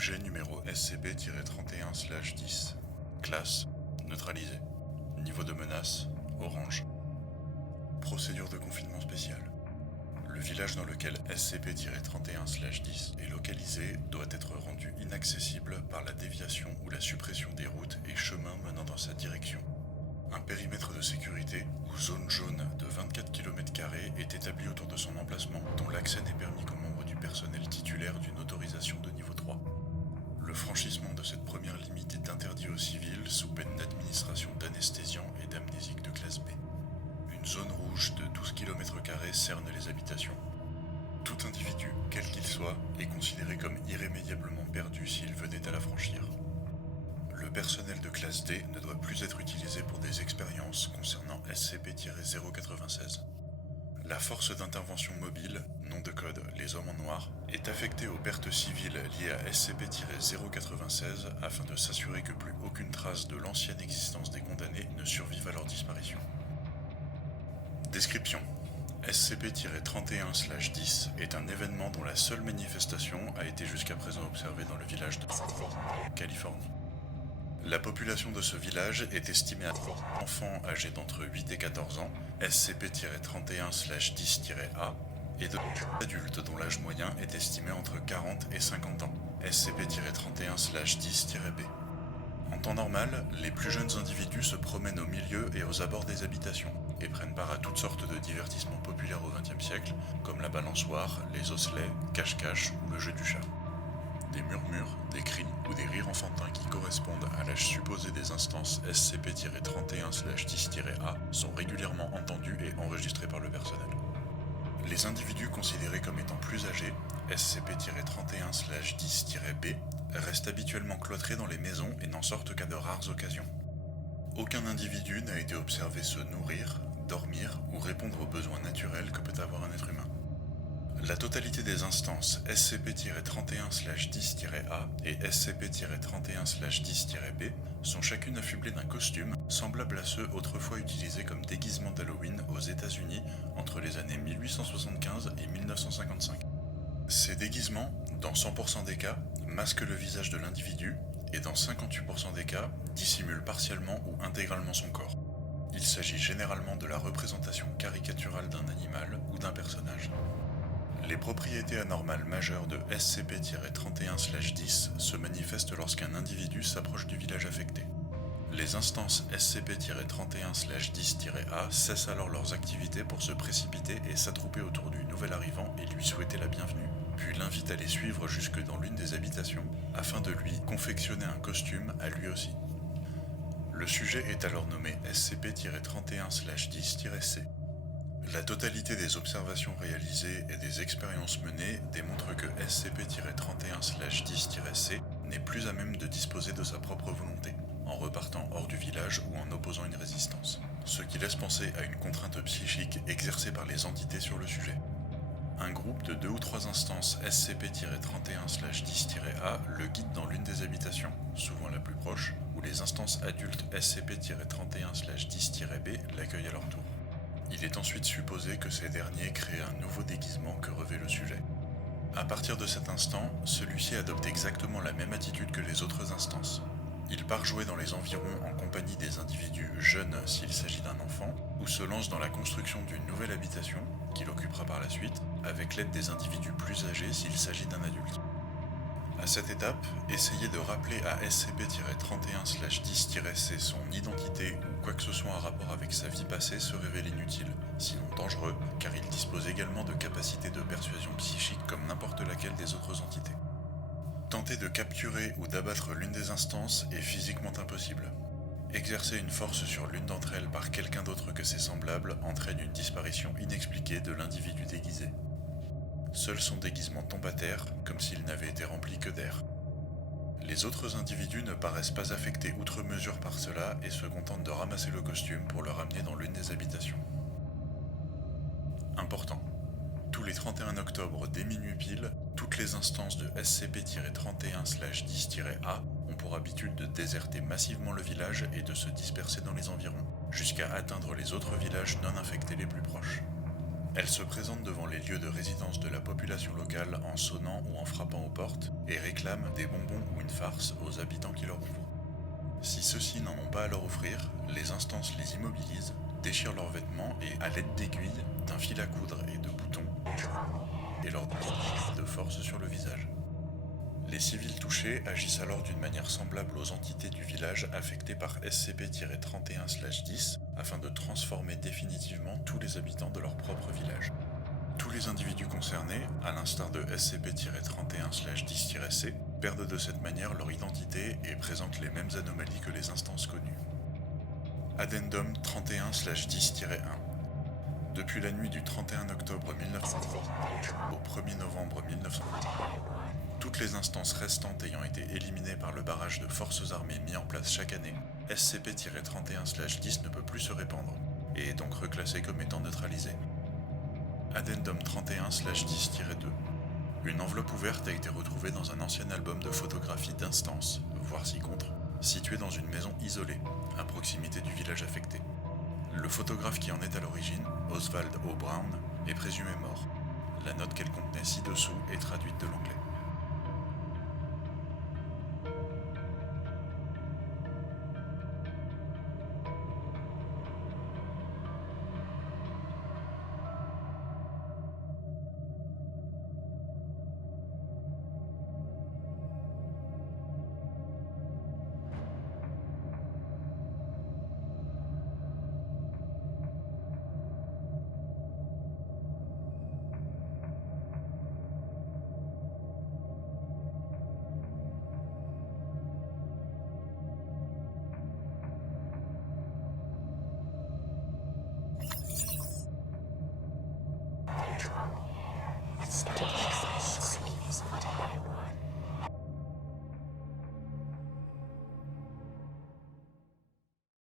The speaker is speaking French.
Objet numéro SCP-31/10. Classe neutralisé. Niveau de menace orange. Procédure de confinement spécial. Le village dans lequel SCP-31/10 est localisé doit être rendu inaccessible par la déviation ou la suppression des routes et chemins menant dans sa direction. Un périmètre de sécurité ou zone jaune de 24 km² est établi autour de son emplacement, dont l'accès n'est permis qu'aux membres du personnel titulaire d'une autorisation de niveau 3. Le franchissement de cette première limite est interdit aux civils sous peine d'administration d'anesthésiants et d'amnésiques de classe B. Une zone rouge de 12 km² cerne les habitations. Tout individu, quel qu'il soit, est considéré comme irrémédiablement perdu s'il venait à la franchir. Le personnel de classe D ne doit plus être utilisé pour des expériences concernant SCP-096. La force d'intervention mobile, nom de code les hommes en noir, est affectée aux pertes civiles liées à SCP-096 afin de s'assurer que plus aucune trace de l'ancienne existence des condamnés ne survive à leur disparition. Description: SCP-31/10 est un événement dont la seule manifestation a été jusqu'à présent observée dans le village de Californie. La population de ce village est estimée à enfants âgés d'entre 8 et 14 ans, SCP-31/10-A, et de adultes dont l'âge moyen est estimé entre 40 et 50 ans, SCP-31/10-B. En temps normal, les plus jeunes individus se promènent au milieu et aux abords des habitations, et prennent part à toutes sortes de divertissements populaires au XXe siècle, comme la balançoire, les osselets, cache-cache ou le jeu du chat. Des murmures, des cris ou des rires enfantins qui correspondent à l'âge supposé des instances SCP-31/10-A sont régulièrement entendus et enregistrés par le personnel. Les individus considérés comme étant plus âgés, SCP-31/10-B, restent habituellement cloîtrés dans les maisons et n'en sortent qu'à de rares occasions. Aucun individu n'a été observé se nourrir, dormir ou répondre aux besoins naturels que peut avoir un être humain. La totalité des instances SCP-31/10-A et SCP-31/10-B sont chacune affublées d'un costume semblable à ceux autrefois utilisés comme déguisement d'Halloween aux États-Unis entre les années 1875 et 1955. Ces déguisements, dans 100% des cas, masquent le visage de l'individu et dans 58% des cas, dissimulent partiellement ou intégralement son corps. Il s'agit généralement de la représentation caricaturale d'un animal ou d'un personnage. Les propriétés anormales majeures de SCP-31/10 se manifestent lorsqu'un individu s'approche du village affecté. Les instances SCP-31/10-A cessent alors leurs activités pour se précipiter et s'attrouper autour du nouvel arrivant et lui souhaiter la bienvenue, puis l'invitent à les suivre jusque dans l'une des habitations afin de lui confectionner un costume à lui aussi. Le sujet est alors nommé SCP-31/10-C. La totalité des observations réalisées et des expériences menées démontrent que SCP-31/10-C n'est plus à même de disposer de sa propre volonté, en repartant hors du village ou en opposant une résistance, ce qui laisse penser à une contrainte psychique exercée par les entités sur le sujet. Un groupe de 2 ou 3 instances SCP-31/10-A le guide dans l'une des habitations, souvent la plus proche, où les instances adultes SCP-31/10-B l'accueillent à leur tour. Il est ensuite supposé que ces derniers créent un nouveau déguisement que revêt le sujet. À partir de cet instant, celui-ci adopte exactement la même attitude que les autres instances. Il part jouer dans les environs en compagnie des individus jeunes s'il s'agit d'un enfant, ou se lance dans la construction d'une nouvelle habitation, qu'il occupera par la suite, avec l'aide des individus plus âgés s'il s'agit d'un adulte. À cette étape, essayer de rappeler à SCP-31/10-C son identité ou quoi que ce soit en rapport avec sa vie passée se révèle inutile, sinon dangereux, car il dispose également de capacités de persuasion psychique comme n'importe laquelle des autres entités. Tenter de capturer ou d'abattre l'une des instances est physiquement impossible. Exercer une force sur l'une d'entre elles par quelqu'un d'autre que ses semblables entraîne une disparition inexpliquée de l'individu déguisé. Seul son déguisement tombe à terre, comme s'il n'avait été rempli que d'air. Les autres individus ne paraissent pas affectés outre mesure par cela et se contentent de ramasser le costume pour le ramener dans l'une des habitations. Important. Tous les 31 octobre dès minuit pile, toutes les instances de SCP-31/10-A ont pour habitude de déserter massivement le village et de se disperser dans les environs, jusqu'à atteindre les autres villages non infectés les plus proches. Elle se présente devant les lieux de résidence de la population locale en sonnant ou en frappant aux portes et réclame des bonbons ou une farce aux habitants qui leur ouvrent. Si ceux-ci n'en ont pas à leur offrir, les instances les immobilisent, déchirent leurs vêtements et, à l'aide d'aiguilles, d'un fil à coudre et de boutons, et leur donnent de force sur le visage. Les civils touchés agissent alors d'une manière semblable aux entités du village affectées par SCP-31/10 afin de transformer définitivement tous les habitants de leur propre village. Tous les individus concernés, à l'instar de SCP-31/10-C, perdent de cette manière leur identité et présentent les mêmes anomalies que les instances connues. Addendum 31/10-1. Depuis la nuit du 31 octobre 1900 au 1er novembre 1900, toutes les instances restantes ayant été éliminées par le barrage de forces armées mis en place chaque année, SCP-31/10 ne peut plus se répandre, et est donc reclassé comme étant neutralisé. Addendum 31/10-2. Une enveloppe ouverte a été retrouvée dans un ancien album de photographies d'instances, voire ci-contre, situé dans une maison isolée, à proximité du village affecté. Le photographe qui en est à l'origine, Oswald O. Brown, est présumé mort. La note qu'elle contenait ci-dessous est traduite de l'anglais.